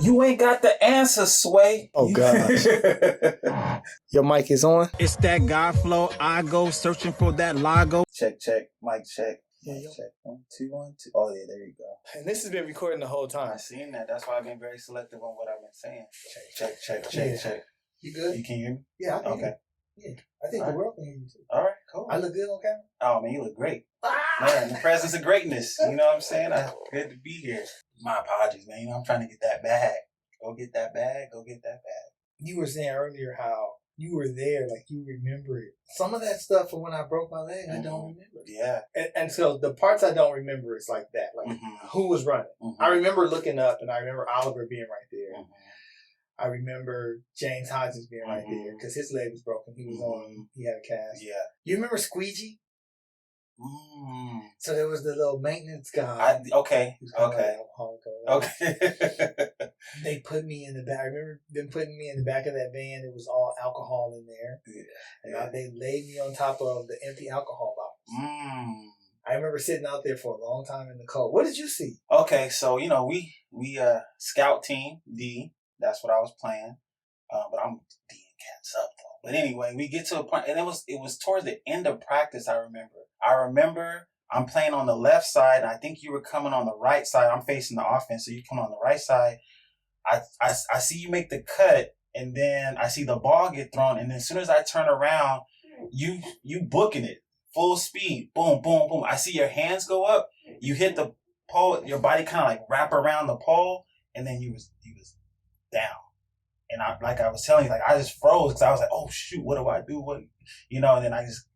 You ain't got the answer, Sway. Oh, gosh. Your mic is on? It's that God flow. I go searching for that Lago. Check. Mic check. Mic check. 1, 2, 1, 2. Oh, yeah, there you go. And this has been recording the whole time. I've seen that. That's why I've been very selective on what I've been saying. Check. You good? You can hear me? Yeah, I can Okay. hear you. Yeah, I think the world can hear you too. All right, cool. I look good on camera? Oh, man, you look great. Man, the presence of greatness. You know what I'm saying? Good to be here. My apologies, man. You know, I'm trying to get that bag. Go get that bag. You were saying earlier how you were there, like you remember it. Some of that stuff from when I broke my leg, I don't remember. Yeah. And so the parts I don't remember is like that. Like who was running. I remember looking up and I remember Oliver being right there. I remember James Hodges being right there because his leg was broken. He was on, he had a cast. Yeah. You remember Squeegee? So there was the little maintenance guy. Okay. They put me in the back. I remember them putting me in the back of that van. It was all alcohol in there. Yeah. And they laid me on top of the empty alcohol bottles. I remember sitting out there for a long time in the cold. What did you see? Okay, so, you know, we scout team, D. That's what I was playing. But I'm D'ing cats up, though. But anyway, we get to a point, and it was towards the end of practice, I remember I'm playing on the left side, and I think you were coming on the right side. I'm facing the offense, so you come on the right side. I see you make the cut, and then I see the ball get thrown, and then as soon as I turn around, you booking it, full speed, boom, boom, boom. I see your hands go up, you hit the pole, your body kind of like wrap around the pole, and then you was down. And I was telling you, like I just froze because I was like, oh shoot, what do I do? What, you know? And then I just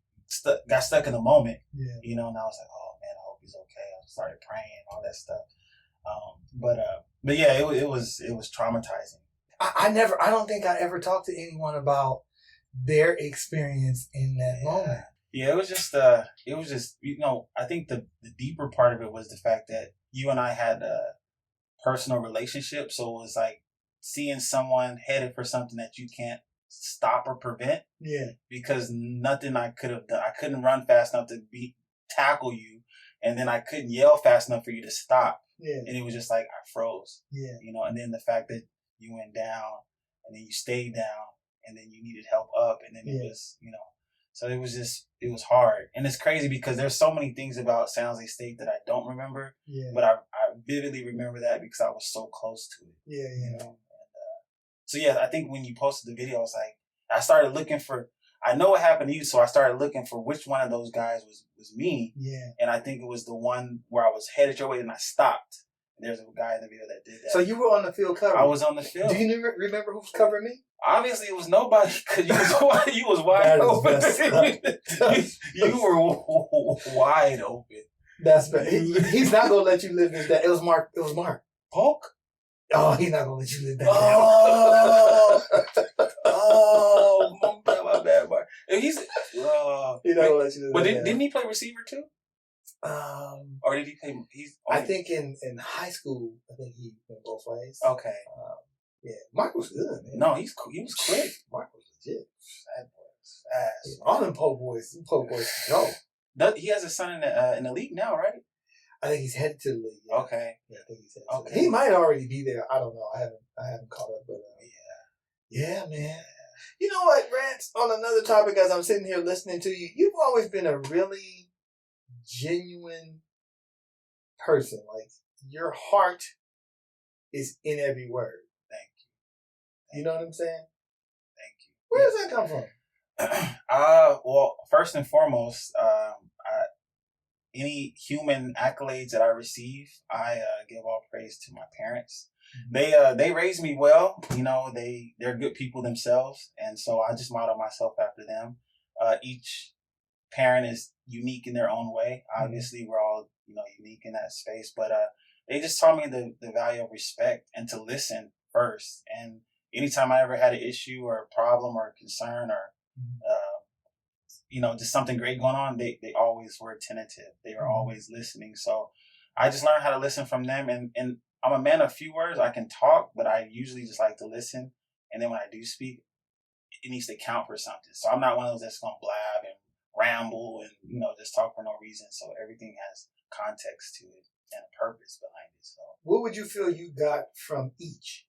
got stuck in the moment, you know. And I was like, oh man, I hope he's okay. I started praying, all that stuff. But yeah, it was traumatizing. I don't think I ever talked to anyone about their experience in that moment. Yeah, it was just, you know, I think the deeper part of it was the fact that you and I had a personal relationship. So it was like seeing someone headed for something that you can't stop or prevent. Yeah. Because nothing I could have done. I couldn't run fast enough to tackle you. And then I couldn't yell fast enough for you to stop. Yeah. And it was just like, I froze. Yeah. You know, and then the fact that you went down and then you stayed down and then you needed help up and then it was, you know, so it was hard. And it's crazy because there's so many things about San Jose State that I don't remember. Yeah. But I vividly remember that because I was so close to it. Yeah, yeah. You know? And, so yeah, I think when you posted the video, I was like, I started looking for, I know what happened to you, so I started looking for which one of those guys was me. Yeah. And I think it was the one where I was headed your way and I stopped. And there's a guy in the video that did that. So you were on the field covering? I was on the field. Do you remember who was covering me? Obviously, it was nobody because you was wide open. You were wide open. That's bad. He's not gonna let you live this down. It was Mark. Polk? Oh, he's not gonna let you live that down. My bad, Mark. He's not gonna let you live that down. Didn't he play receiver too? Or did he play? I think in high school, I think he went both ways. Okay. Yeah, Mark was good, man. No, he was quick. Mark was legit. That boy was fast. All them Pope boys go. He has a son in the league now, right? I think he's headed to the league. Yeah. Okay. Yeah, I think he's headed to the league. He might already be there. I don't know. I haven't caught up, but yeah, man. You know what, Rance? On another topic, as I'm sitting here listening to you, you've always been a really genuine person. Like your heart is in every word. You know what I'm saying? Thank you. Where does that come from? Well, first and foremost, any human accolades that I receive, I give all praise to my parents. Mm-hmm. They raised me well. You know, they're good people themselves, and so I just model myself after them. Each parent is unique in their own way. Obviously, we're all unique in that space, but they just taught me the value of respect and to listen first. And anytime I ever had an issue or a problem or a concern or, just something great going on, they always were attentive. They were always listening. So I just learned how to listen from them. And I'm a man of few words. I can talk, but I usually just like to listen. And then when I do speak, it needs to count for something. So I'm not one of those that's going to blab and ramble and, just talk for no reason. So everything has context to it. a purpose behind it. So, what would you feel you got from each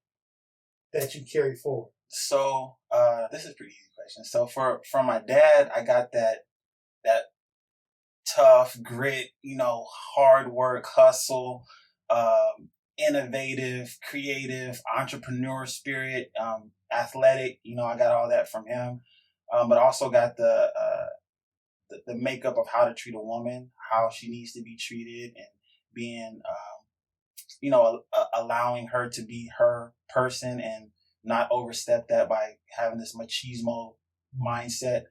that you carry forward? So, this is a pretty easy question. So, from my dad, I got that tough grit, hard work, hustle, innovative, creative, entrepreneur spirit, athletic. I got all that from him. But I also got the makeup of how to treat a woman, how she needs to be treated, and being, allowing her to be her person and not overstep that by having this machismo mindset.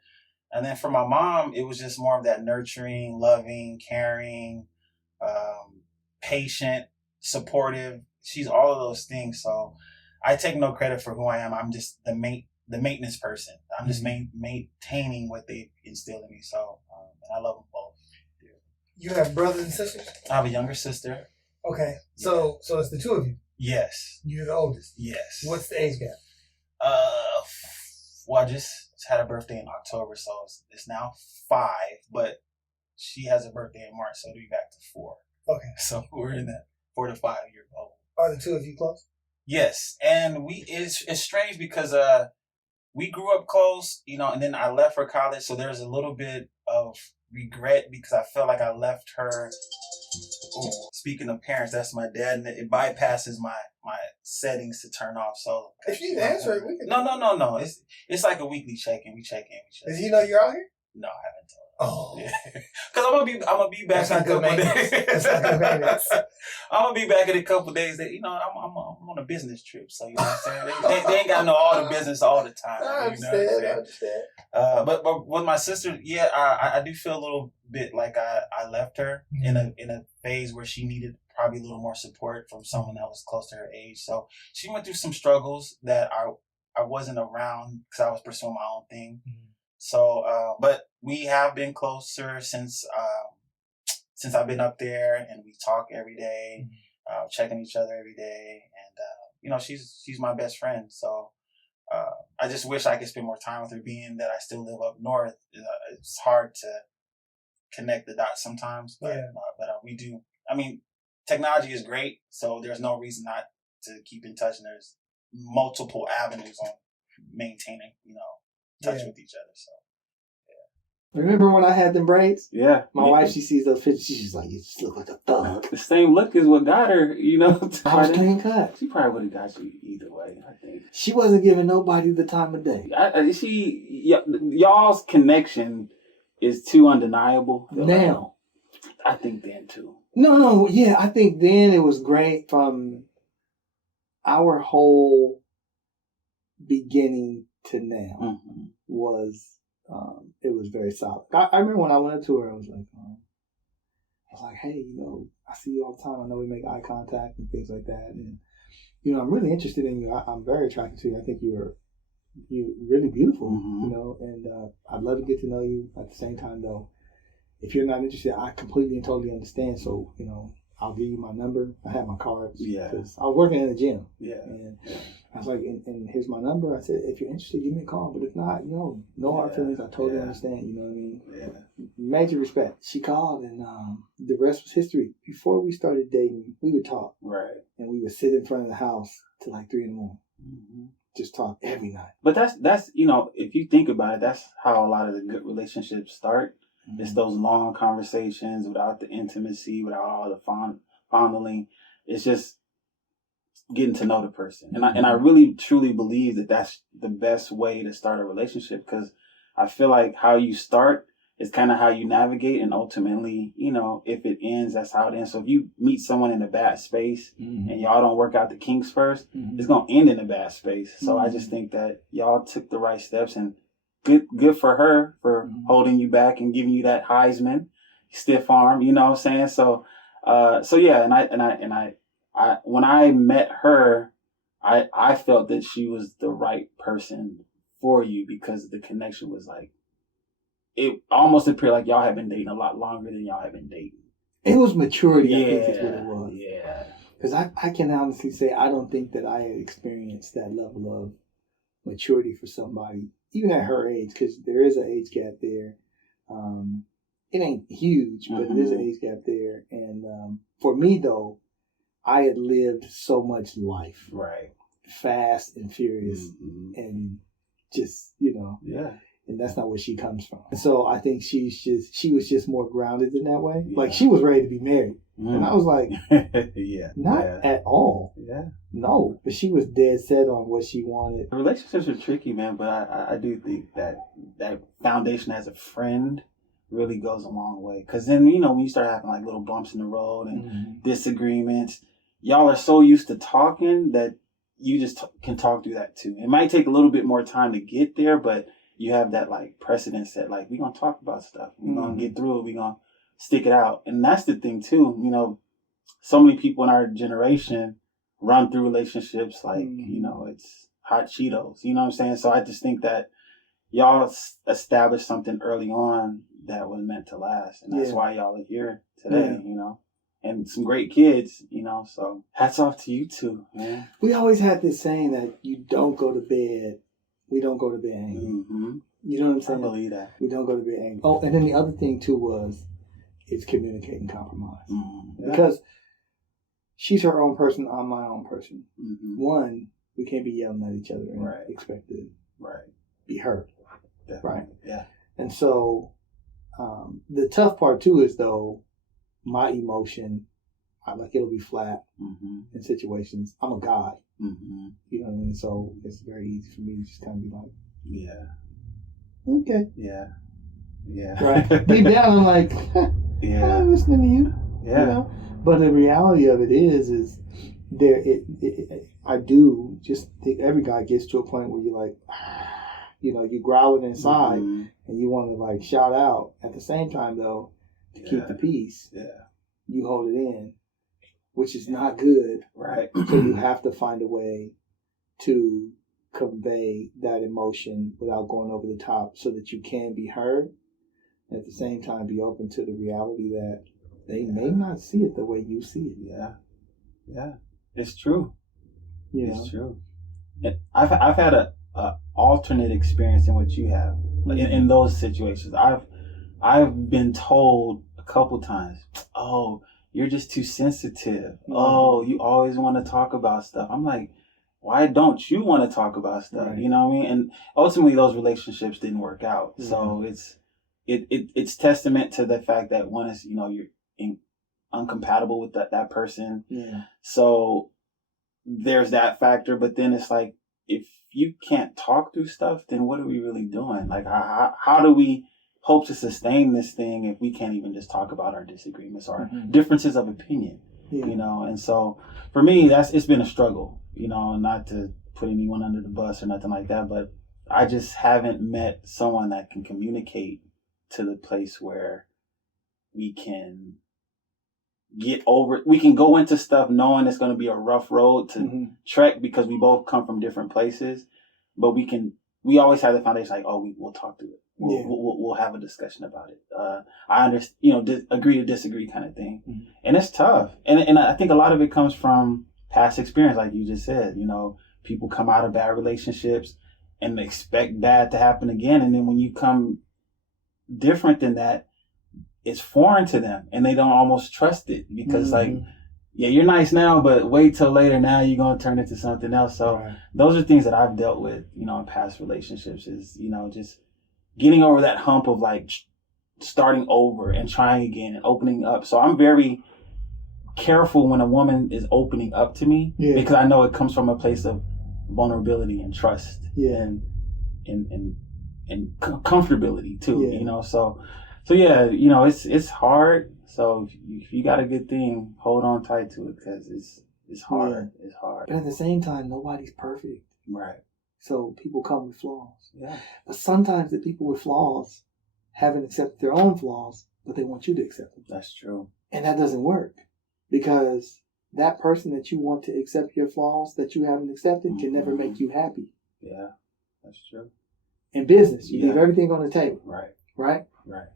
And then for my mom, it was just more of that nurturing, loving, caring, patient, supportive. She's all of those things. So I take no credit for who I am. I'm just the maintenance person. I'm just maintaining what they instilled in me. So and I love them both. You have brothers and sisters? I have a younger sister. Okay. So it's the two of you? Yes. You're the oldest? Yes. What's the age gap? Well, I just had a birthday in October, so it's now 5, but she has a birthday in March, so it'll be back to 4. Okay. So we're in that 4 to 5 year old. Are the two of you close? Yes. And it's strange because we grew up close, and then I left for college, so there's a little bit of regret because I felt like I left her. Ooh, speaking of parents, that's my dad, and it bypasses my settings to turn off. So if you answer it, we can. No. It's like a weekly check-in. We check in. Does he know you're out here? No, I haven't told him. Oh, because I'm gonna be back in a couple days. That's not good maintenance. I'm gonna be back in a couple days. That I'm on a business trip, so you know what I'm saying. They ain't got to know all the business all the time. I understand. But with my sister, yeah, I do feel a little bit like I left her in a phase where she needed probably a little more support from someone that was close to her age. So she went through some struggles that I wasn't around because I was pursuing my own thing. So, but we have been closer since I've been up there, and we talk every day, checking each other every day, and she's my best friend. So I just wish I could spend more time with her, being that I still live up north. It's hard to connect the dots sometimes, but we do. I mean, technology is great, so there's no reason not to keep in touch, and there's multiple avenues on maintaining, touch with each other. So, Remember when I had them braids? Yeah. My wife, she sees those pictures, she's like, you just look like a thug. The same look is what got her, I was clean cut. She probably would have got you either way, I think. She wasn't giving nobody the time of day. Y'all's connection is too undeniable. Now. I think then too. No, yeah, I think then it was great from our whole beginning to now was, it was very solid. I remember when I went up to her, I was like, hey, I see you all the time. I know we make eye contact and things like that. And, I'm really interested in you. I'm very attracted to you. I think you're really beautiful, and I'd love to get to know you. At the same time, though, if you're not interested, I completely and totally understand. So, I'll give you my number. I have my cards. Yeah. Because I was working in the gym. Yeah. And I was like, and here's my number. I said, if you're interested, give me a call. But if not, no hard feelings. I totally understand. You know what I mean? Yeah. Major respect. She called, and the rest was history. Before we started dating, we would talk. Right. And we would sit in front of the house till like 3 a.m. Just talk every night. But that's if you think about it, that's how a lot of the good relationships start. It's those long conversations without the intimacy, without all the fondling. It's just getting to know the person. And I really truly believe that that's the best way to start a relationship, because I feel like how you start is kind of how you navigate, and ultimately, if it ends, that's how it ends. So if you meet someone in a bad space and y'all don't work out the kinks first, it's going to end in a bad space. So I just think that y'all took the right steps, and good for her for holding you back and giving you that Heisman stiff arm, you know what I'm saying? So yeah, and I when I met her, I felt that she was the right person for you, because the connection was like, it almost appeared like y'all had been dating a lot longer than y'all had been dating. It was maturity, I think is what it was. Yeah. Because I can honestly say I don't think that I had experienced that level of maturity for somebody, even at her age, because there is an age gap there. it ain't huge, but it is an age gap there. And for me though, I had lived so much life, right, fast and furious, and just yeah. And that's not where she comes from. And so I think she was just more grounded in that way. Yeah. Like she was ready to be married. And I was like, not at all. Yeah. No. But she was dead set on what she wanted. Relationships are tricky, man, but I do think that foundation as a friend really goes a long way. Because then, when you start having like little bumps in the road and disagreements, y'all are so used to talking that you just can talk through that too. It might take a little bit more time to get there, but you have that like precedent set, like we're going to talk about stuff. We're going to get through it. We're going to stick it out. And that's the thing too. So many people in our generation run through relationships like, it's hot Cheetos. You know what I'm saying? So I just think that y'all established something early on that was meant to last. And that's why y'all are here today, and some great kids, so hats off to you two, man. We always had this saying that you don't go to bed. We don't go to bed angry. You know what I'm saying? I believe that. We don't go to bed angry. Oh, and then the other thing too was it's communicating compromise. Yeah. Because she's her own person, I'm my own person. One, we can't be yelling at each other and expect to be heard. Definitely. Right? Yeah. And so the tough part too is though my emotion, it'll be flat in situations. I'm a guy. You know what I mean? So it's very easy for me to just kind of be like, okay. Yeah. Right. Deep down, I'm like, I'm listening to you. Yeah. But the reality of it is there. I do just think every guy gets to a point where you're like, you growling inside and you want to like shout out. At the same time, though, to keep the peace, you hold it in, which is not good. Right. So you have to find a way to convey that emotion without going over the top so that you can be heard. And at the same time, be open to the reality that they may not see it the way you see it. Yeah. It's true. It's true. And I've had a alternate experience in what you have in those situations. I've been told a couple times, oh, you're just too sensitive. Oh, you always want to talk about stuff. I'm like, why don't you want to talk about stuff? Right. You know what I mean? And ultimately those relationships didn't work out. So it's testament to the fact that one is, you're uncompatible with that person. Yeah. So there's that factor, but then it's like, if you can't talk through stuff, then what are we really doing? Like, how do we hope to sustain this thing if we can't even just talk about our disagreements or differences of opinion? And so for me, it's been a struggle, not to put anyone under the bus or nothing like that, but I just haven't met someone that can communicate to the place where we can we can go into stuff knowing it's going to be a rough road to trek because we both come from different places, but we always have the foundation like, oh, we'll talk through it. We'll have a discussion about it. I understand, agree to disagree kind of thing. And it's tough. And I think a lot of it comes from past experience, like you just said. People come out of bad relationships and expect bad to happen again. And then when you come different than that, it's foreign to them and they don't almost trust it because you're nice now, but wait till later. Now you're going to turn into something else. So those are things that I've dealt with, in past relationships is, just getting over that hump of like starting over and trying again and opening up. So I'm very careful when a woman is opening up to me because I know it comes from a place of vulnerability and trust and comfortability too, So yeah, it's hard. So if you got a good thing, hold on tight to it because it's hard. Yeah. It's hard. But at the same time, nobody's perfect. Right. So people come with flaws. Yeah. But sometimes the people with flaws haven't accepted their own flaws, but they want you to accept them. That's true. And that doesn't work because that person that you want to accept your flaws that you haven't accepted can never make you happy. Yeah, that's true. In business, you leave everything on the table. Right. Right? Right.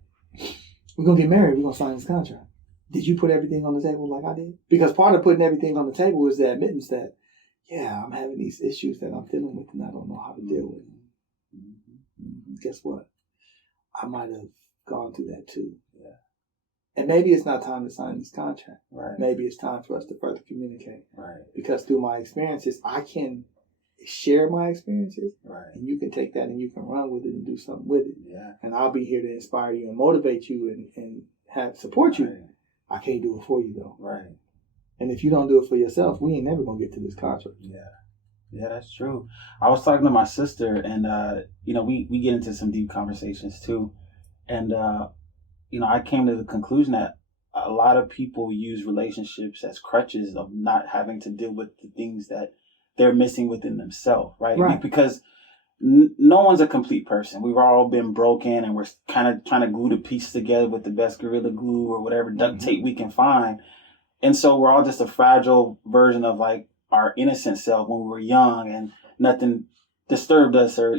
We're going to get married. We're going to sign this contract. Did you put everything on the table like I did? Because part of putting everything on the table is the admittance that, I'm having these issues that I'm dealing with and I don't know how to deal with them. Guess what? I might have gone through that too. Yeah. And maybe it's not time to sign this contract. Right. Maybe it's time for us to further communicate. Right. Because through my experiences, I can share my experiences. Right. And you can take that and you can run with it and do something with it. Yeah. And I'll be here to inspire you and motivate you and support you. I can't do it for you though. Right. And if you don't do it for yourself, we ain't never gonna get to this contract. Yeah. Yeah, that's true. I was talking to my sister, and we get into some deep conversations too, and I came to the conclusion that a lot of people use relationships as crutches of not having to deal with the things that they're missing within themselves, right? Right. Because no one's a complete person. We've all been broken, and we're kind of trying to glue the pieces together with the best Gorilla Glue or whatever duct tape we can find, and so we're all just a fragile version of like our innocent self when we were young, and nothing disturbed us or,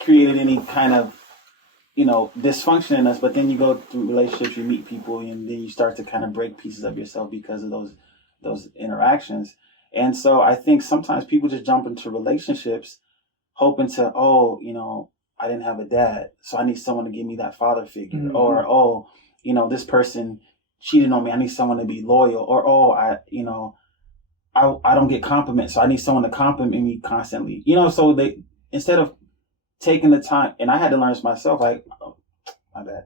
created any kind of, dysfunction in us. But then you go through relationships, you meet people, and then you start to kind of break pieces of yourself because of those interactions. And so I think sometimes people just jump into relationships hoping to, I didn't have a dad, so I need someone to give me that father figure. Mm-hmm. Or, this person cheated on me, I need someone to be loyal. Or, I don't get compliments, so I need someone to compliment me constantly. So they, instead of taking the time, and I had to learn this myself, like, my bad.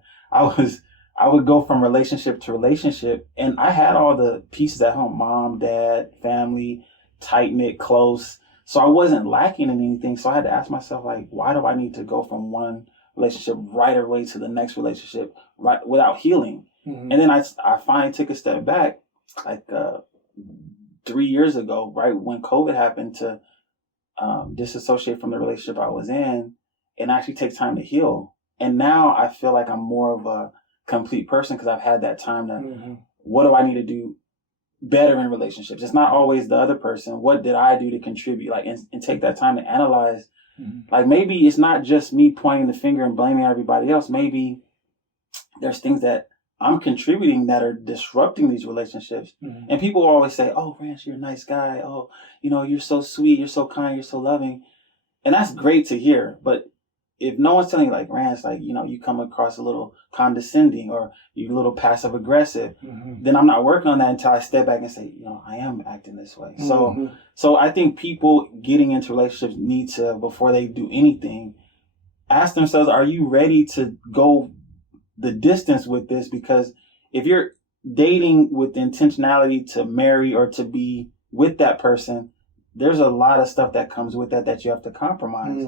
I would go from relationship to relationship, and I had all the pieces at home: mom, dad, family, tight knit, close. So I wasn't lacking in anything. So I had to ask myself, like, why do I need to go from one relationship right away to the next relationship right without healing? Mm-hmm. And then I finally took a step back, like 3 years ago, right when COVID happened, to disassociate from the relationship I was in and actually take time to heal. And now I feel like I'm more of a complete person because I've had that time to, what do I need to do better in relationships? It's not always the other person. What did I do to contribute? Like, and take that time to analyze. Like, maybe it's not just me pointing the finger and blaming everybody else. Maybe there's things that I'm contributing that are disrupting these relationships. And people always say, "Oh, Rance, you're a nice guy. Oh, you're so sweet. You're so kind. You're so loving." And that's great to hear. But if no one's telling you, like, Rance, like, you come across a little condescending or you're a little passive aggressive, then I'm not working on that until I step back and say, I am acting this way. So I think people getting into relationships need to, before they do anything, ask themselves, are you ready to go the distance with this? Because if you're dating with the intentionality to marry or to be with that person, there's a lot of stuff that comes with that you have to compromise,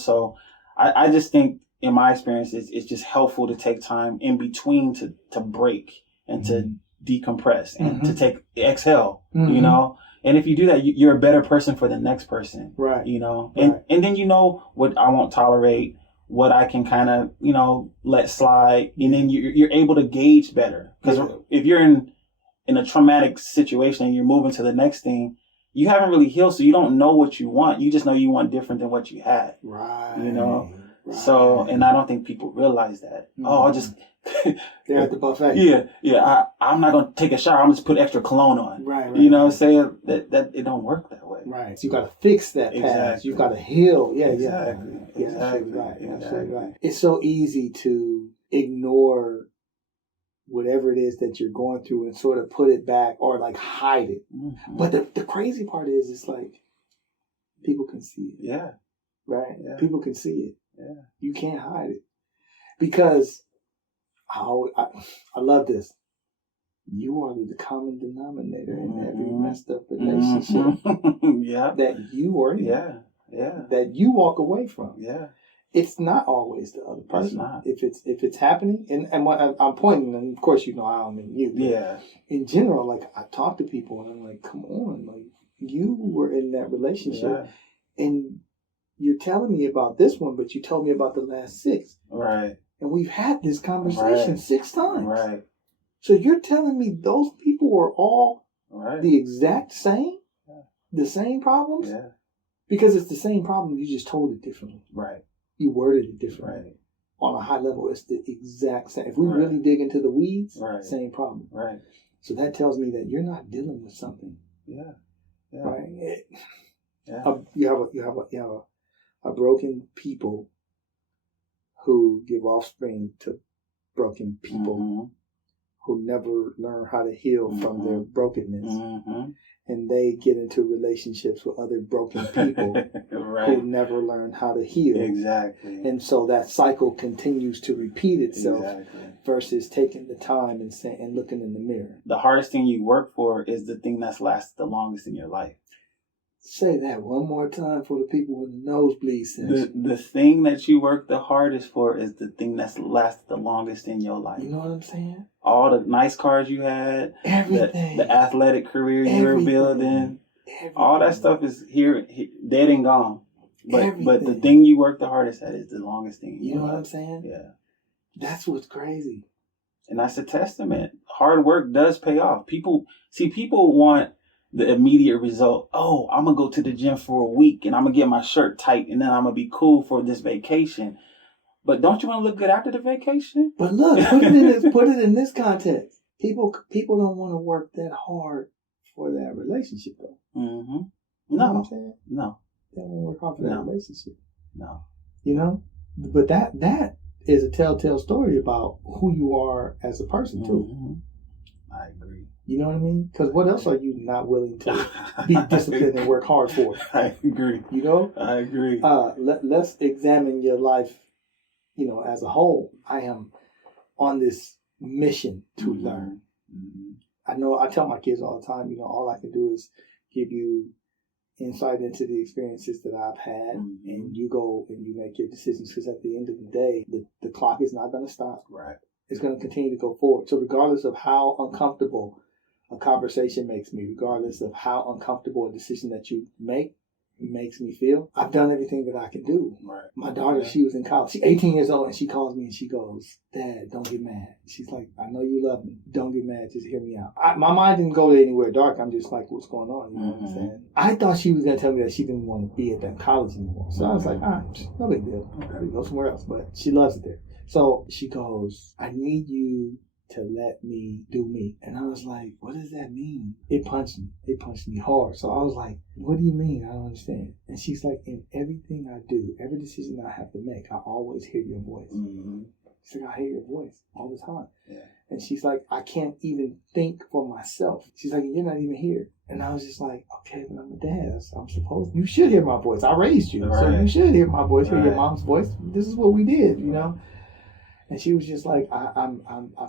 so I just think, in my experience, it's just helpful to take time in between to break and to decompress and to exhale, and if you do that, you're a better person for the next person, right? And then what I won't tolerate, what I can kind of, let slide. And then you're able to gauge better. Because if you're in a traumatic situation and you're moving to the next thing, you haven't really healed, so you don't know what you want. You just know you want different than what you had. Right. Right. So, and I don't think people realize that. I'll just... They're at the buffet. Yeah. I'm not going to take a shower. I'm just put extra cologne on. Right. What I'm saying? That it don't work that way. Right. So you got to fix that past. Exactly. You got to heal. Yeah. Exactly. Yeah. Exactly. Right. Absolutely right. It's so easy to ignore whatever it is that you're going through and sort of put it back or like hide it. But the crazy part is, it's like people can see it. Yeah. Right? Yeah. People can see it. Yeah. You can't hide it. Because I love this. You are the common denominator in every messed up relationship that you are in. Yeah. That you walk away from. Yeah. It's not always the other person. It's not. If it's happening, and what I'm pointing, and of course I don't mean you. Yeah. In general, like, I talk to people and I'm like, come on, like, you were in that relationship, and you're telling me about this one, but you told me about the last 6. Right. And we've had this conversation 6 times. Right. So you're telling me those people were all the exact same? Yeah. The same problems? Yeah. Because it's the same problem, you just told it differently. Right. You worded it differently. Right. On a high level, it's the exact same. If we really dig into the weeds, same problem. Right. So that tells me that you're not dealing with something. Yeah. Right. You have a broken people who give offspring to broken people Mm-hmm. who never learn how to heal from their brokenness. Mm-hmm. And they get into relationships with other broken people Right. who never learn how to heal. Exactly. And so that cycle continues to repeat itself Exactly. versus taking the time and looking in the mirror. The hardest thing you work for is the thing that's lasted the longest in your life. Say that one more time for the people in the nosebleed section. The thing that you work the hardest for is the thing that's lasted the longest in your life. You know what I'm saying? All the nice cars you had, Everything. the athletic career you were building, all that stuff is here dead and gone. But the thing you work the hardest at is the longest thing. You know what I'm saying? Yeah. That's what's crazy. And that's a testament. Hard work does pay off. People want the immediate result. Oh, I'm going to go to the gym for a week and I'm going to get my shirt tight and then I'm going to be cool for this vacation. But don't you want to look good after the vacation? But look, put it in this context. People don't want to work that hard for that relationship though. Mm-hmm. You know what I'm saying? No. They don't want to work hard for that relationship. No. You know? But that is a telltale story about who you are as a person too. Mm-hmm. I agree. You know what I mean? Because what else are you not willing to be disciplined and work hard for? I agree. You know? I agree. Let's examine your life, as a whole. I am on this mission to learn. Mm-hmm. I tell my kids all the time, all I can do is give you insight into the experiences that I've had, and you go and you make your decisions, because at the end of the day, the clock is not going to stop. Right. It's going to continue to go forward. So regardless of how uncomfortable a conversation makes me, regardless of how uncomfortable a decision that you makes me feel, I've done everything that I can do. Right. My daughter, she was in college. She's 18 years old, and she calls me and she goes, "Dad, don't get mad." She's like, "I know you love me. Don't get mad. Just hear me out." My mind didn't go anywhere dark. I'm just like, what's going on? You know what I'm saying? I thought she was going to tell me that she didn't want to be at that college anymore. So I was like, no big deal. We go somewhere else. But she loves it there. So she goes, "I need you to let me do me." And I was like, what does that mean? It punched me. It punched me hard. So I was like, what do you mean? I don't understand. And she's like, in everything I do, every decision I have to make, I always hear your voice. Mm-hmm. She's like, I hear your voice all the time. Yeah. And she's like, I can't even think for myself. She's like, you're not even here. And I was just like, okay, but I'm a dad. You should hear my voice. I raised you. Right. So you should hear my voice, hear your mom's voice. This is what we did, And she was just like, I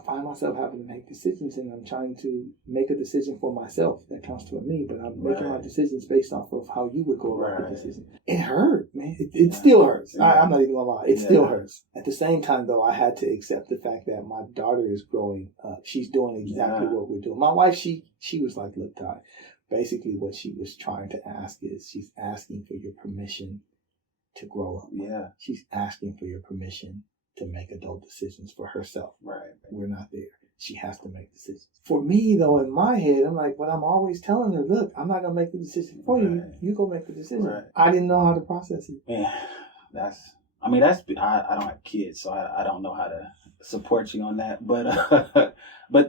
find myself having to make decisions, and I'm trying to make a decision for myself that counts toward me, but I'm making my decisions based off of how you would go about the decision. It hurt, man. It still hurts. I'm not even gonna lie. It still hurts. At the same time, though, I had to accept the fact that my daughter is growing up. She's doing exactly what we're doing. My wife, she was like, look, Ty, basically what she was trying to ask is, she's asking for your permission to grow up. Yeah. She's asking for your permission to make adult decisions for herself. Right. We're not there. She has to make decisions. For me, though, in my head, I'm like, but I'm always telling her, look, I'm not going to make the decision for you. You go make the decision. Right. I didn't know how to process it. Yeah, I don't have kids, so I don't know how to support you on that. But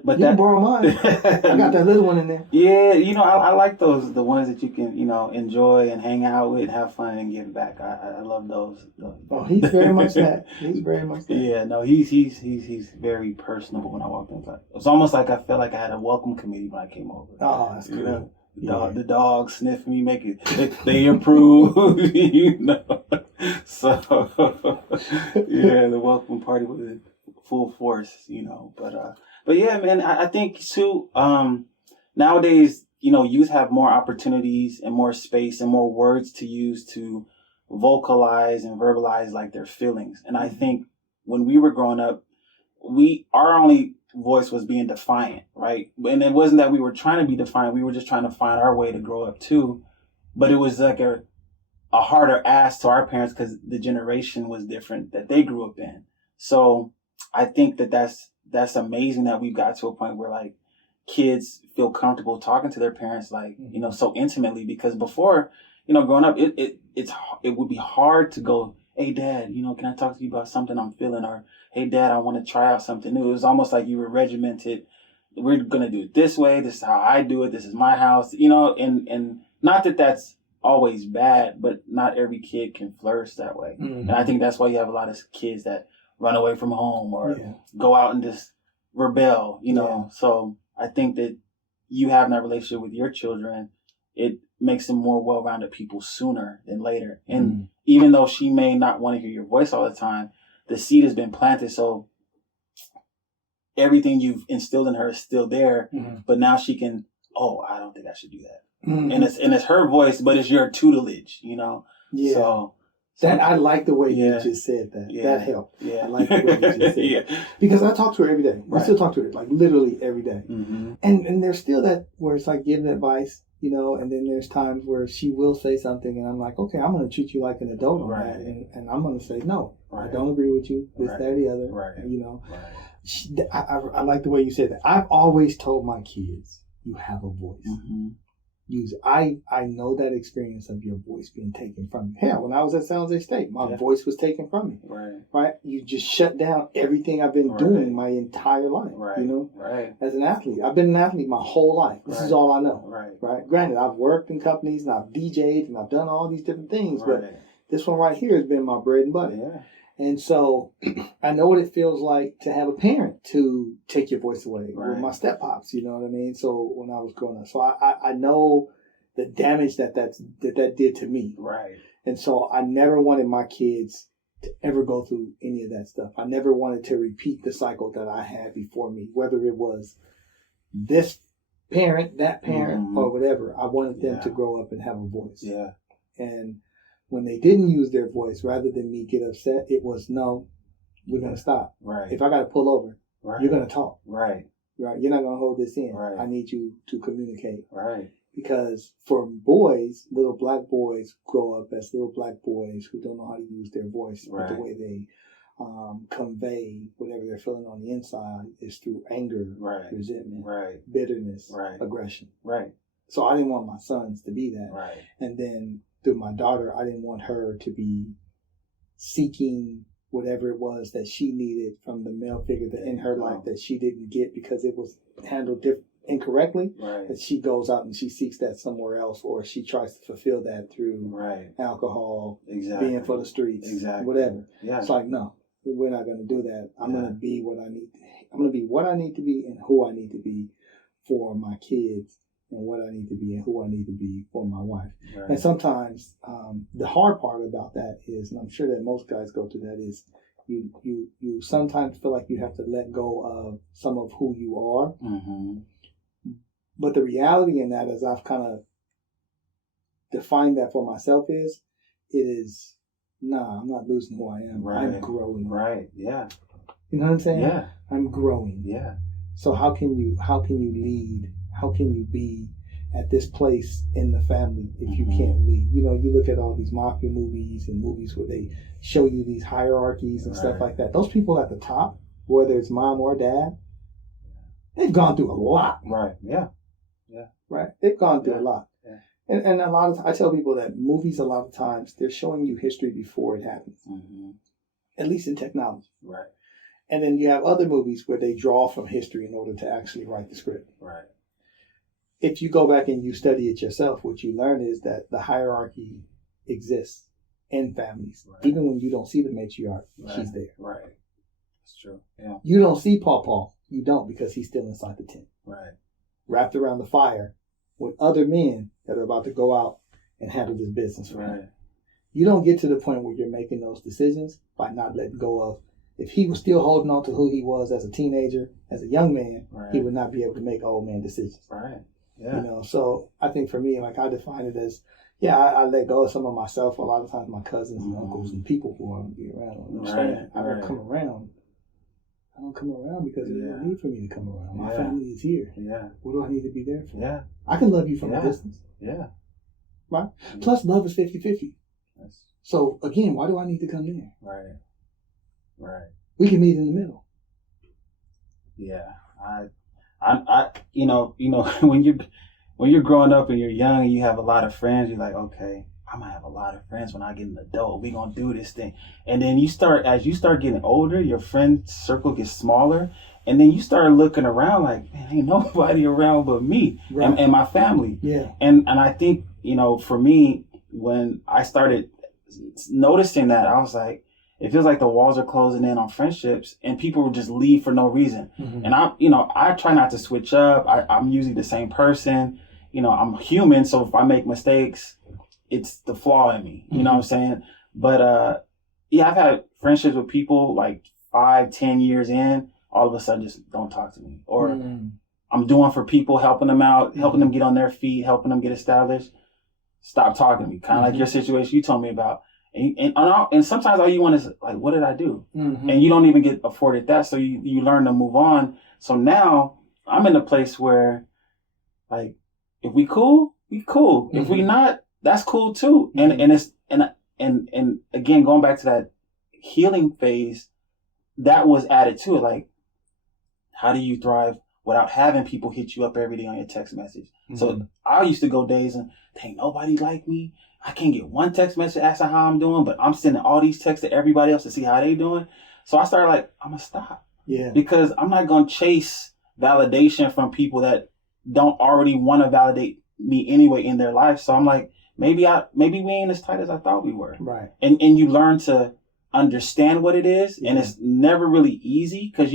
you can borrow mine. I got that little one in there. Yeah, I like the ones that you can, enjoy and hang out with, have fun and give back. I love those. Oh, he's very much that. He's very much that. Yeah, no, he's very personable when I walked in. It's almost like I felt like I had a welcome committee when I came over. Oh, that's good. The dogs sniff me, they improve, So, the welcome party was in full force, But yeah, man, I think too, nowadays, youth have more opportunities and more space and more words to use to vocalize and verbalize like their feelings. And I think when we were growing up, our only voice was being defiant, right? And it wasn't that we were trying to be defiant. We were just trying to find our way to grow up too. But it was like a harder ask to our parents because the generation was different that they grew up in. So I think that's amazing that we've got to a point where like kids feel comfortable talking to their parents, like, so intimately, because before, growing up, it would be hard to go, hey dad, can I talk to you about something I'm feeling? Or, hey dad, I want to try out something new. It was almost like you were regimented. We're going to do it this way. This is how I do it. This is my house, and not that that's always bad, but not every kid can flourish that way. Mm-hmm. And I think that's why you have a lot of kids that run away from home or go out and just rebel, you know. So I think that you having that relationship with your children, it makes them more well-rounded people sooner than later. And even though she may not want to hear your voice all the time, the seed has been planted. So everything you've instilled in her is still there, but now she can, I don't think I should do that. And it's her voice, but it's your tutelage, you know? Yeah. So that I like the way you just said that. That helped. Yeah. I like the way you just said it. Because I talk to her every day. I still talk to her like literally every day. And there's still that where it's like giving advice, you know, and then there's times where she will say something and I'm like, okay, I'm going to treat you like an adult on that. And I'm going to say, no, I don't agree with you. This, that, or the other. You know, I like the way you said that. I've always told my kids, you have a voice. Use it. I know that experience of your voice being taken from you. Hell, when I was at San Jose State, my voice was taken from me. Right? You just shut down everything I've been doing my entire life. You know? As an athlete. I've been an athlete my whole life. This is all I know. Right? Granted, I've worked in companies and I've DJ'd and I've done all these different things, but this one right here has been my bread and butter. And so I know what it feels like to have a parent to take your voice away. With my step-pops, you know what I mean? So when I was growing up. So I know the damage that did to me. And so I never wanted my kids to ever go through any of that stuff. I never wanted to repeat the cycle that I had before me, whether it was this parent, that parent, or whatever. I wanted them to grow up and have a voice. And when they didn't use their voice, rather than me get upset, it was, no, we're going to stop. If I got to pull over, you're going to talk. You're not going to hold this in. I need you to communicate. Because for boys, little black boys grow up as little black boys who don't know how to use their voice. But the way they convey whatever they're feeling on the inside is through anger, resentment, bitterness, aggression. So I didn't want my sons to be that. And then through my daughter, I didn't want her to be seeking whatever it was that she needed from the male figure that in her life that she didn't get because it was handled incorrectly. That she goes out and she seeks that somewhere else, or she tries to fulfill that through alcohol, being for the streets, whatever. It's like, no, we're not going to do that. I'm going to be what I need. I'm going to be what I need to be and who I need to be for my kids. And what I need to be and who I need to be for my wife. And sometimes the hard part about that is, and I'm sure that most guys go through that, is you sometimes feel like you have to let go of some of who you are. But the reality in that, as I've kind of defined that for myself, is I'm not losing who I am. I'm growing. You know what I'm saying? I'm growing. So how can you lead? How can you be at this place in the family if you can't lead? You know, you look at all these mafia movies and movies where they show you these hierarchies and stuff like that. Those people at the top, whether it's mom or dad, they've gone through a lot. They've gone through a lot. And a lot of, I tell people that movies, a lot of times, they're showing you history before it happens. At least in technology. And then you have other movies where they draw from history in order to actually write the script. If you go back and you study it yourself, what you learn is that the hierarchy exists in families. Even when you don't see the matriarch, she's there. That's true. You don't see Paw. You don't, because he's still inside the tent. Wrapped around the fire with other men that are about to go out and handle this business for him. You don't get to the point where you're making those decisions by not letting go of. If he was still holding on to who he was as a teenager, as a young man, he would not be able to make old man decisions. You know, so I think for me, like, I define it as, I let go of some of myself. A lot of times my cousins and uncles and people who want to be around understand. I don't come around. I don't come around because there's no need for me to come around. My family is here. What do I need to be there for? I can love you from a distance. Right? Plus, love is 50-50. So, again, why do I need to come there? We can meet in the middle. I you know, when you're growing up and you're young and you have a lot of friends, you're like, okay, I'm gonna have a lot of friends when I get an adult. We're gonna do this thing. And then as you start getting older, your friend circle gets smaller, and then you start looking around like, man, ain't nobody around but me and my family. And I think, you know, for me, when I started noticing that, I was like, it feels like the walls are closing in on friendships and people will just leave for no reason. And I try not to switch up. I'm usually the same person. I'm human. So if I make mistakes, it's the flaw in me. You know what I'm saying? But, yeah, I've had friendships with people like 5-10 years in, all of a sudden just don't talk to me. Or I'm doing for people, helping them out, helping them get on their feet, helping them get established. Stop talking to me. Kind of like your situation you told me about. And sometimes all you want is like, what did I do? And you don't even get afforded that. So you learn to move on. So now I'm in a place where, like, if we cool, we cool. If we not, that's cool too. And again, going back to that healing phase, that was added to it. Like, how do you thrive without having people hit you up every day on your text message? So I used to go days and ain't nobody like me. I can't get one text message asking how I'm doing, but I'm sending all these texts to everybody else to see how they doing. So I started like, I'm going to stop. Yeah. Because I'm not going to chase validation from people that don't already want to validate me anyway in their life. So I'm like, maybe we ain't as tight as I thought we were. Right. And you learn to understand what it is. And it's never really easy because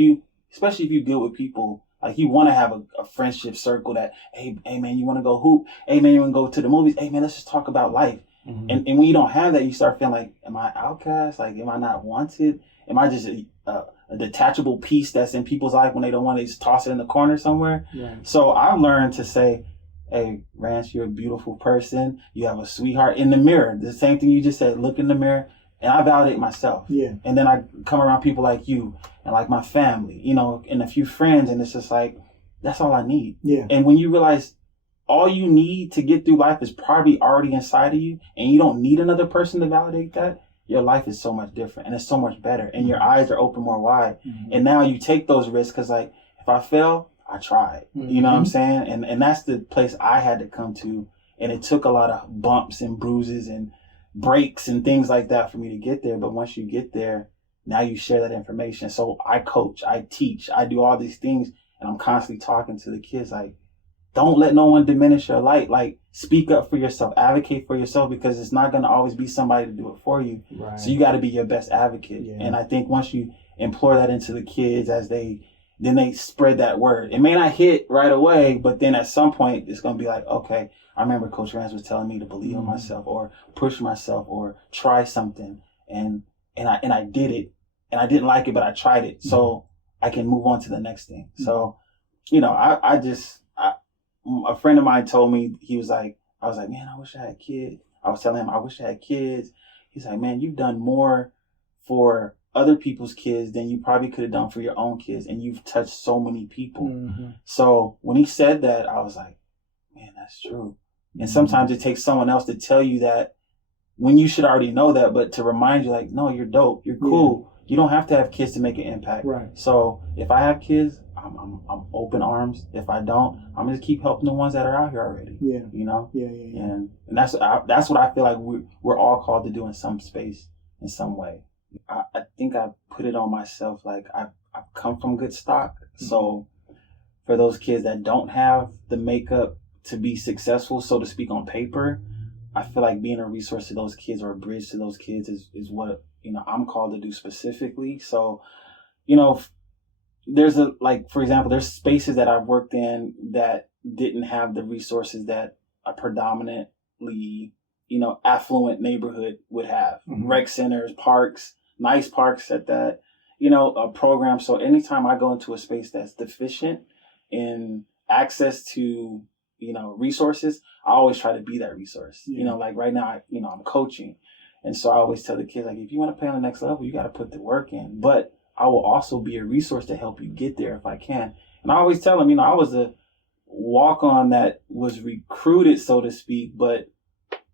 especially if you deal with people, like you want to have a friendship circle that, hey man, you want to go hoop? Hey man, you want to go to the movies? Hey man, let's just talk about life. And when you don't have that, you start feeling like, am I outcast? Like, am I not wanted? Am I just a detachable piece that's in people's life when they don't want to just toss it in the corner somewhere? Right. So I've learned to say, hey, Rance, you're a beautiful person. You have a sweetheart. In the mirror, the same thing you just said, look in the mirror. And I validate myself. Yeah. And then I come around people like you and like my family, and a few friends. And it's just like, that's all I need. Yeah. And when you realize all you need to get through life is probably already inside of you and you don't need another person to validate that, your life is so much different and it's so much better. And your eyes are open more wide. And now you take those risks because, like, if I fail, I tried. You know what I'm saying? And that's the place I had to come to. And it took a lot of bumps and bruises and breaks and things like that for me to get there. But once you get there, now you share that information. So I coach, I teach, I do all these things, and I'm constantly talking to the kids like, don't let no one diminish your light. Like, speak up for yourself, advocate for yourself, because it's not going to always be somebody to do it for you. Right. So you got to be your best advocate. Yeah. And I think once you implore that into the kids then they spread that word. It may not hit right away, but then at some point it's going to be like, okay, I remember Coach Rance was telling me to believe in myself or push myself or try something. And I did it and I didn't like it, but I tried it. So I can move on to the next thing. So, a friend of mine told me, I was like, man, I wish I had kids. I was telling him, I wish I had kids. He's like, man, you've done more for other people's kids than you probably could have done for your own kids. And you've touched so many people. So when he said that, I was like, man, that's true. And sometimes it takes someone else to tell you that when you should already know that, but to remind you like, no, you're dope. You're cool. Yeah. You don't have to have kids to make an impact. Right. So if I have kids, I'm open arms. If I don't, I'm going to keep helping the ones that are out here already. Yeah. Yeah. And that's what I feel like we're all called to do in some space, in some way. I think I put it on myself. Like I've come from good stock. So for those kids that don't have the makeup to be successful, so to speak, on paper, I feel like being a resource to those kids or a bridge to those kids is what, I'm called to do specifically. So, there's for example, there's spaces that I've worked in that didn't have the resources that a predominantly, affluent neighborhood would have. Rec centers, parks, nice parks at that, a program. So anytime I go into a space that's deficient in access to, resources, I always try to be that resource. Yeah. Like right now, I'm coaching. And so I always tell the kids, like, if you want to play on the next level, you got to put the work in. But I will also be a resource to help you get there if I can. And I always tell them, I was a walk-on that was recruited, so to speak, but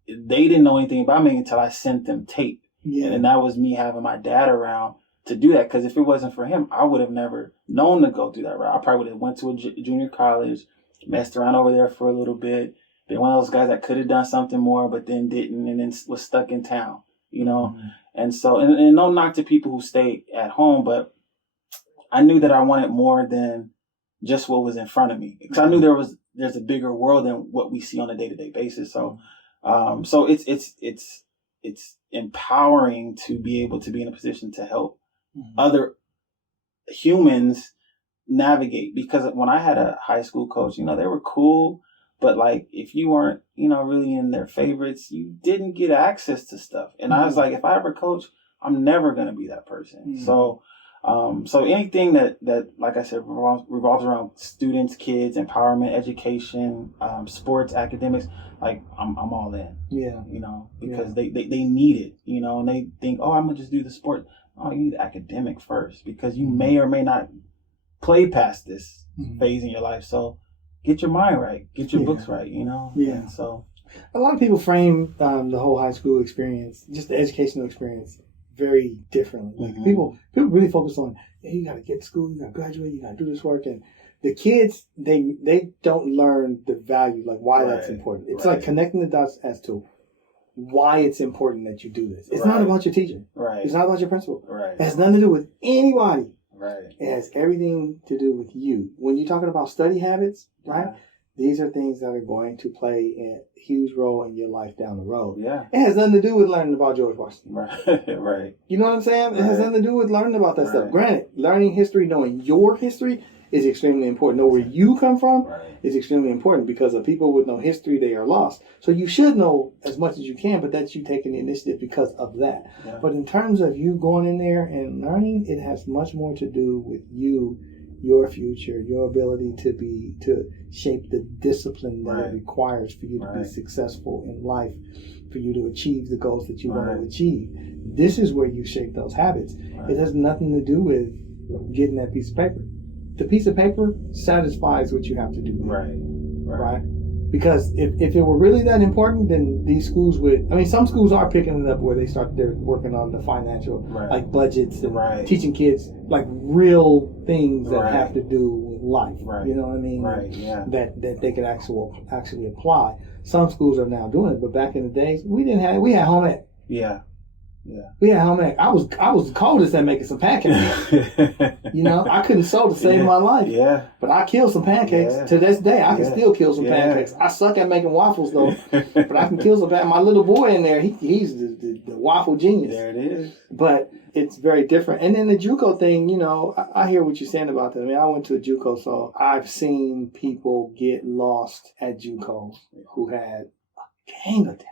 they didn't know anything about me until I sent them tape. Yeah. And that was me having my dad around to do that. Because if it wasn't for him, I would have never known to go through that route. I probably would have went to a junior college, messed around over there for a little bit. Been one of those guys that could have done something more, but then didn't, and then was stuck in town, And so, and no knock to people who stay at home, but I knew that I wanted more than just what was in front of me. Because I knew there's a bigger world than what we see on a day-to-day basis. So, so it's it's empowering to be able to be in a position to help other humans navigate. Because when I had a high school coach, they were cool, but like if you weren't, really in their favorites, you didn't get access to stuff. And I was like, if I ever coach, I'm never gonna be that person. So anything that like I said revolves around students, kids, empowerment, education, sports, academics, like I'm all in. Yeah. Because they need it, and they think, oh, I'm gonna just do the sport. Oh, you need academic first, because you may or may not play past this phase in your life. So get your mind right, get your books right, Yeah. And so a lot of people frame the whole high school experience, just the educational experience, very differently. Like people really focus on, hey, you got to get to school, you got to graduate, you got to do this work, and the kids they don't learn the value, like why that's important. It's like connecting the dots as to why it's important that you do this. It's not about your teacher. Right. It's not about your principal. Right. It has nothing to do with anybody. Right. It has everything to do with you. When you're talking about study habits, right? These are things that are going to play a huge role in your life down the road. Yeah. It has nothing to do with learning about George Washington. Right. Right. You know what I'm saying? It has nothing to do with learning about that stuff. Granted, learning history, knowing your history is extremely important. Know where you come from is extremely important, because of people with no history, they are lost. So you should know as much as you can, but that's you taking the initiative because of that. Yeah. But in terms of you going in there and learning, it has much more to do with you, your future, your ability to shape the discipline that it requires for you to be successful in life, for you to achieve the goals that you want to achieve. This is where you shape those habits. It has nothing to do with getting that piece of paper. The piece of paper satisfies what you have to do. Right? Because if it were really that important, then these schools would, some schools are picking it up where they're working on the financial, like budgets and teaching kids like real things that have to do with life. You know what I mean? That they could actually apply. Some schools are now doing it, but back in the days, we had home ec. Yeah. We had home ec. I was the coldest at making some pancakes. I couldn't sew to save my life. Yeah. But I killed some pancakes. Yeah. To this day, I can still kill some pancakes. I suck at making waffles though, but I can kill some pancakes. My little boy in there, he's the waffle genius. There it is. But it's very different. And then the JUCO thing, I hear what you're saying about that. I went to a JUCO, so I've seen people get lost at JUCO who had a gang of talent.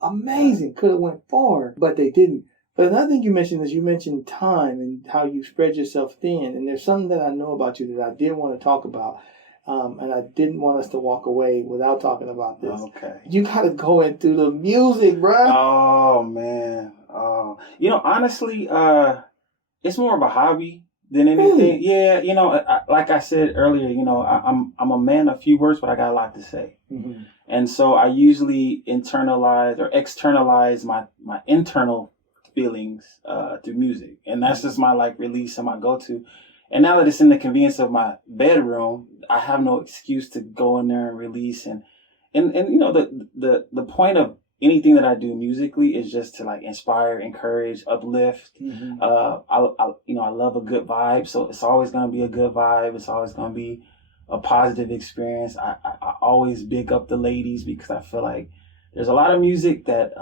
Amazing, could have went far, but they didn't. But another thing you mentioned is you mentioned time and how you spread yourself thin. And there's something that I know about you that I did want to talk about, and I didn't want us to walk away without talking about this. Okay, you got to go into the music, bro. Oh man, honestly, it's more of a hobby than anything. Really? Yeah, like I said earlier, I'm a man of few words, but I got a lot to say. Mm-hmm. And so I usually internalize or externalize my internal feelings through music. And that's just my release and my go-to. And now that it's in the convenience of my bedroom, I have no excuse to go in there and release. And the point of anything that I do musically is just to inspire, encourage, uplift. Mm-hmm. I love a good vibe. So it's always going to be a good vibe. It's always going to be a positive experience. I always big up the ladies, because I feel like there's a lot of music that,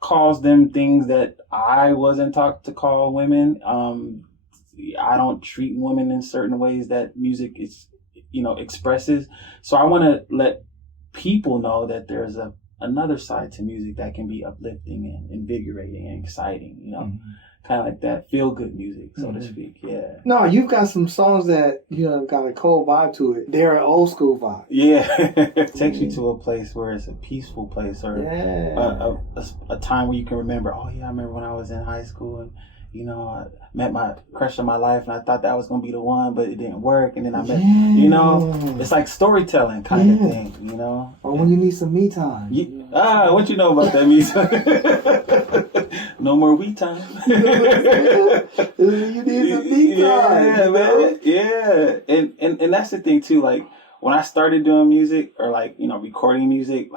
calls them things that I wasn't taught to call women. I don't treat women in certain ways that music is, expresses. So I want to let people know that there's another side to music that can be uplifting and invigorating and exciting, Mm-hmm. Kind of like that feel-good music, so to speak, yeah. No, you've got some songs that, got a cold vibe to it. They're an old school vibe. Yeah. It takes you to a place where it's a peaceful place, or a time where you can remember, oh yeah, I remember when I was in high school and, I met my crush of my life and I thought that was going to be the one, but it didn't work. And then I met, it's like storytelling kind of thing, Or when you need some me time. What you know about that me time? No more we time. You need some me time. Yeah, man. Yeah. And that's the thing too. When I started doing music or recording music,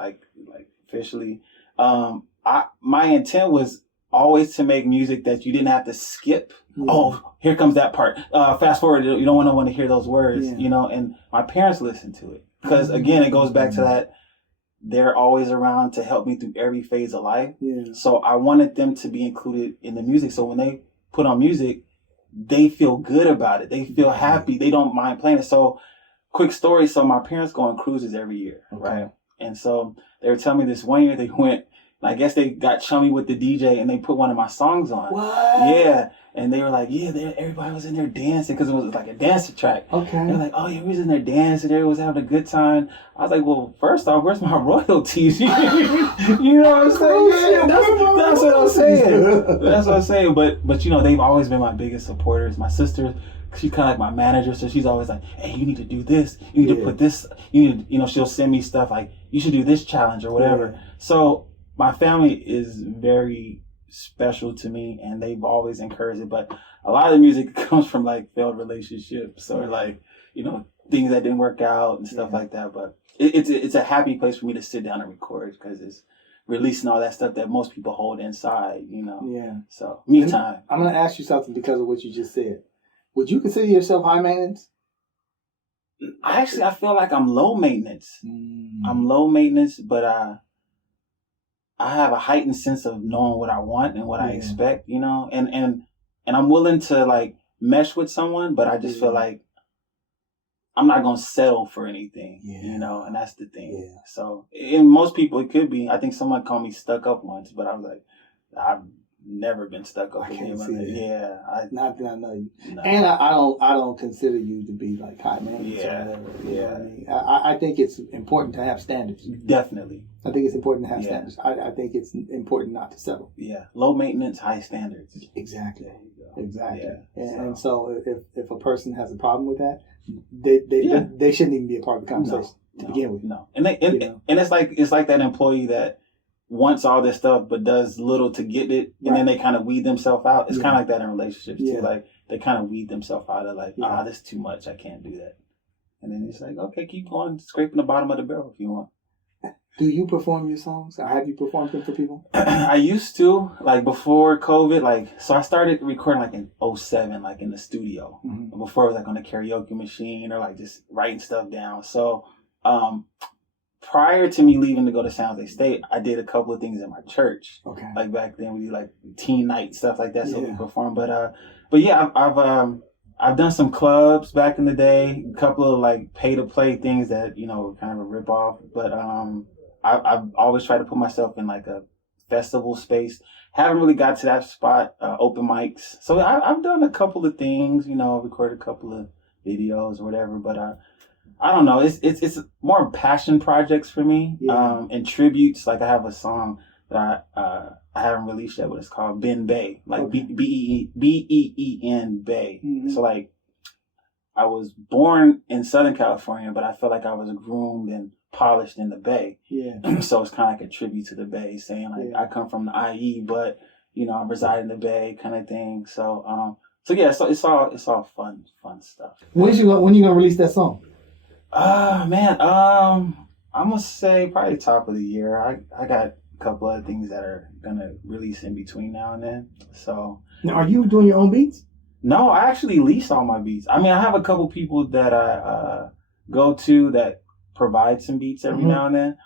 officially, my intent was always to make music that you didn't have to skip. Yeah. Oh, here comes that part. Fast forward. You don't want to hear those words, and my parents listened to it because again, it goes back to that. they're always around to help me through every phase of life. Yeah. So I wanted them to be included in the music. So when they put on music, they feel good about it. They feel happy. They don't mind playing it. So quick story. So my parents go on cruises every year, right? And so they were telling me this one year they went, I guess they got chummy with the DJ and they put one of my songs on. What? Yeah. And they were like, yeah, everybody was in there dancing because it was like a dance track. Okay. They're like, oh, yeah, we was in there dancing. Everyone was having a good time. I was like, well, first off, where's my royalties? You know what I'm saying? Yeah, that's what I'm saying. That's what I'm saying. But you know, they've always been my biggest supporters. My sister, she's kind of like my manager, so she's always like, hey, you need to do this. You need to put this. You need, you know, she'll send me stuff like, you should do this challenge or whatever. Yeah. So my family is very special to me, and they've always encouraged it. But a lot of the music comes from like failed relationships or like, you know, things that didn't work out and stuff like that. But it's a happy place for me to sit down and record because it's releasing all that stuff that most people hold inside, you know. Yeah. So me time. I'm gonna ask you something because of what you just said. Would you consider yourself high maintenance? I feel like I'm low maintenance. I'm low maintenance, but I have a heightened sense of knowing what I want and what I expect, you know, and I'm willing to like mesh with someone, but I just feel like I'm not going to settle for anything, you know, and that's the thing. Yeah. So in most people, it could be, I think someone called me stuck up once, but I was like, I've never been stuck up. I can't see that. Yeah. Not that I know you. No. And I don't consider you to be like high maintenance or whatever. You know what I mean? I think it's important to have standards. Definitely. I think it's important to have standards. I think it's important not to settle. Yeah. Low maintenance, high standards. Exactly. Exactly. Yeah. And so if a person has a problem with that, they shouldn't even be a part of the conversation to begin with. No. And it's like that employee that wants all this stuff but does little to get it, and then they kind of weed themselves out. It's kind of like that in relationships too. Like they kind of weed themselves out of like, this is too much. I can't do that. And then it's like, okay, keep going, scraping the bottom of the barrel if you want. Do you perform your songs? Or have you performed them for people? I used to, like before COVID, like, so I started recording like in 2007, like in the studio. Mm-hmm. Before it was like on the karaoke machine or like just writing stuff down. So prior to me leaving to go to San Jose State, I did a couple of things in my church. Okay. Like back then we did like teen night, stuff like that. So we performed. But yeah, I've done some clubs back in the day, a couple of like pay to play things that, you know, were kind of a rip off. But I've always tried to put myself in like a festival space. Haven't really got to that spot, open mics. So I've done a couple of things, you know, recorded a couple of videos or whatever. But I don't know. It's more passion projects for me. And tributes. Like I have a song that I haven't released yet, but it's called Ben Bay, like Been Bay. Mm-hmm. So like I was born in Southern California, but I feel like I was groomed and polished in the Bay. Yeah. So it's kind of like a tribute to the Bay, saying like I come from the IE, but you know I reside in the Bay, kind of thing. So yeah, so it's all fun stuff. When you gonna release that song? Man, I'm gonna say probably top of the year. I got a couple of things that are gonna release in between now and then. So now, are you doing your own beats? No, I actually lease all my beats. I mean, I have a couple people that I go to that provide some beats every now and then.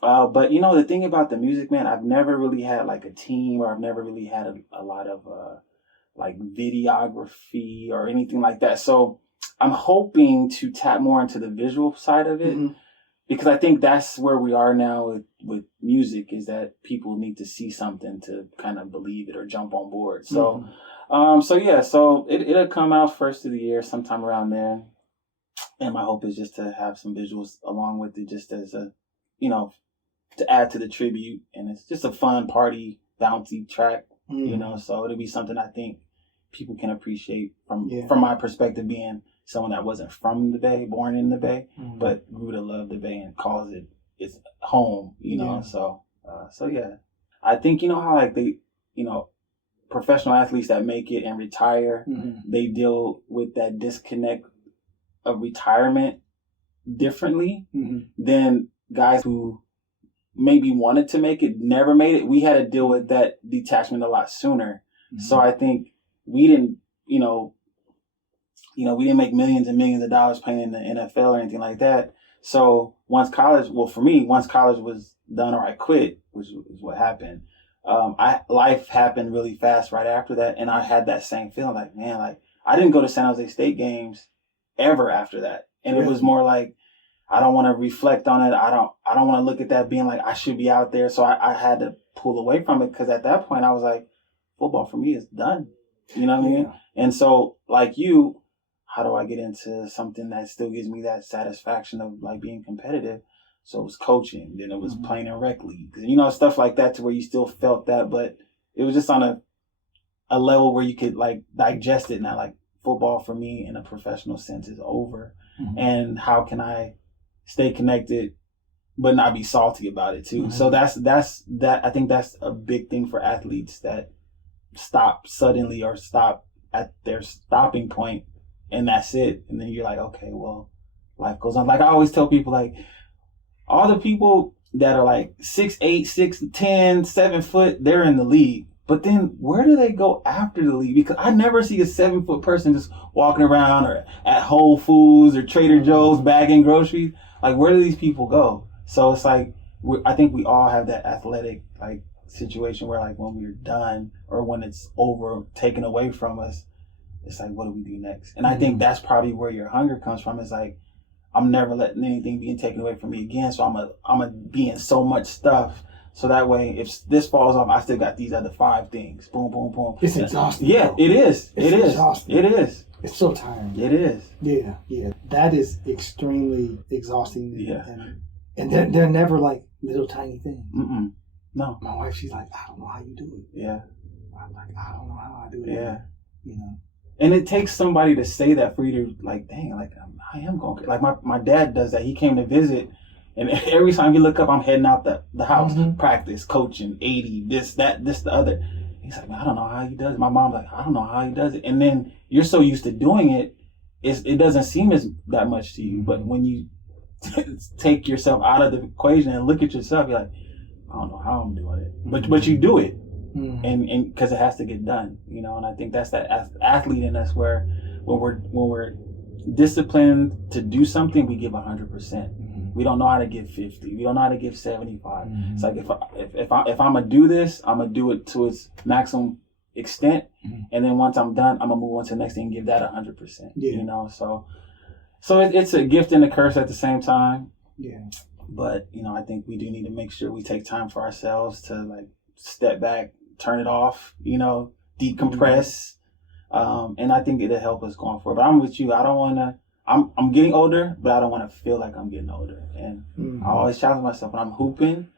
But you know, the thing about the music, man, I've never really had like a team, or I've never really had a lot of like videography or anything like that. So I'm hoping to tap more into the visual side of it, because I think that's where we are now with music, is that people need to see something to kind of believe it or jump on board. So, so it'll come out first of the year, sometime around there. And my hope is just to have some visuals along with it, just as a, you know, to add to the tribute. And it's just a fun party, bouncy track, you know, so it'll be something I think people can appreciate from my perspective, being someone that wasn't from the Bay, born in the Bay, but grew to love the Bay and calls it its home, you know. So yeah, I think, you know how like they, you know, professional athletes that make it and retire, they deal with that disconnect of retirement differently than guys who maybe wanted to make it, never made it. We had to deal with that detachment a lot sooner. So I think we didn't, we didn't make millions and millions of dollars playing in the NFL or anything like that. So once college was done or I quit, which is what happened. Life happened really fast right after that, and I had that same feeling like, man, like I didn't go to San Jose State games ever after that, and it was more like I don't want to reflect on it. I don't want to look at that being like I should be out there. So I had to pull away from it because at that point I was like, football for me is done. You know what I mean? And so like you, how do I get into something that still gives me that satisfaction of like being competitive? So it was coaching, then it was playing in rec leagues, you know, stuff like that to where you still felt that, but it was just on a level where you could like digest it. Not like football for me in a professional sense is over. And how can I stay connected but not be salty about it too? So that's I think that's a big thing for athletes that stop suddenly or stop at their stopping point and that's it. And then you're like, okay, well, life goes on. Like I always tell people, like all the people that are like 6'8", 6'10", 7 foot, they're in the league. But then where do they go after the league? Because I never see a 7 foot person just walking around or at Whole Foods or Trader Joe's bagging groceries. Like where do these people go? So it's like, I think we all have that athletic like situation where like when we're done or when it's over, taken away from us, it's like, what do we do next? And I think that's probably where your hunger comes from. It's like, I'm never letting anything being taken away from me again. So I'm a be in so much stuff. So that way, if this falls off, I still got these other 5 things. Boom, boom, boom. It's exhausting. Yeah, it is. It is. Exhausting. It is. It's so tiring. It is. Yeah. That is extremely exhausting. Yeah. And they're never like little tiny things. No. My wife, she's like, I don't know how you do it. Yeah. I'm like, I don't know how I do it. Yeah. You know. And it takes somebody to say that for you to like, dang, like I am going. Like my dad does that. He came to visit, and every time he look up, I'm heading out the house, practice, coaching, 80, this, the other. He's like, man, I don't know how he does it. My mom's like, I don't know how he does it. And then you're so used to doing it, it doesn't seem as that much to you. But when you take yourself out of the equation and look at yourself, you're like, I don't know how I'm doing it. But you do it. And because it has to get done, you know, and I think that's that athlete in us where when we're disciplined to do something, we give 100%. We don't know how to give 50. We don't know how to give 75. It's like if I'm gonna do this, I'm gonna do it to its maximum extent, and then once I'm done, I'm gonna move on to the next thing and give that 100%. You know, so it's a gift and a curse at the same time. Yeah. But you know, I think we do need to make sure we take time for ourselves to like step back, turn it off, you know, decompress. And I think it'll help us going forward. But I'm with you. I don't want to, I'm getting older, but I don't want to feel like I'm getting older. And I always challenge myself when I'm hooping.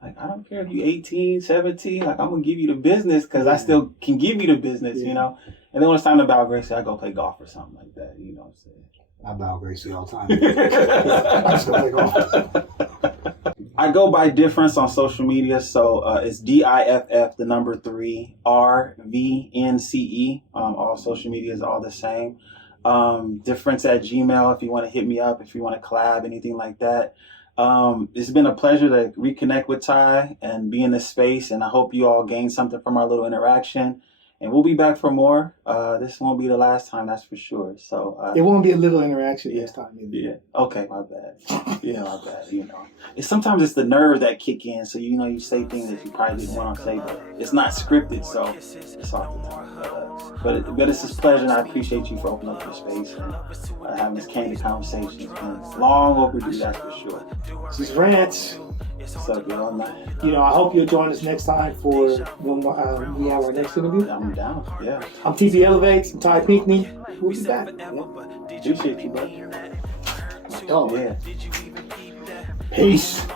Like, I don't care if you're 18, 17, like I'm going to give you the business because I still can give you the business, you know. And then when it's time to bow Gracie, I go play golf or something like that, you know what I'm saying? I bow Gracie all the time. I just go play golf. I go by Diff3rvnce on social media, so it's DIFF, the number 3, RVNCE. All social media is all the same. Diff3rvnce at Gmail if you want to hit me up, if you want to collab, anything like that. It's been a pleasure to reconnect with Ty and be in this space, and I hope you all gained something from our little interaction. And we'll be back for more. This won't be the last time, that's for sure. So it won't be a little interaction this time either. Yeah. Okay, my bad. My bad. You know, sometimes it's the nerve that kick in. So you know, you say things that you probably didn't want to say, but it's not scripted. So it's all the time. But it's a pleasure, and I appreciate you for opening up your space and having this candid conversation. It's been long overdue, that's for sure. This is Rance. What's up, y'all? You know, I hope you'll join us next time for when we have our next interview. I'm down. Yeah. I'm TB Elevates. I'm Ty Pinkney. We'll be back. Yeah. Appreciate you, bro. Oh, yeah. Peace.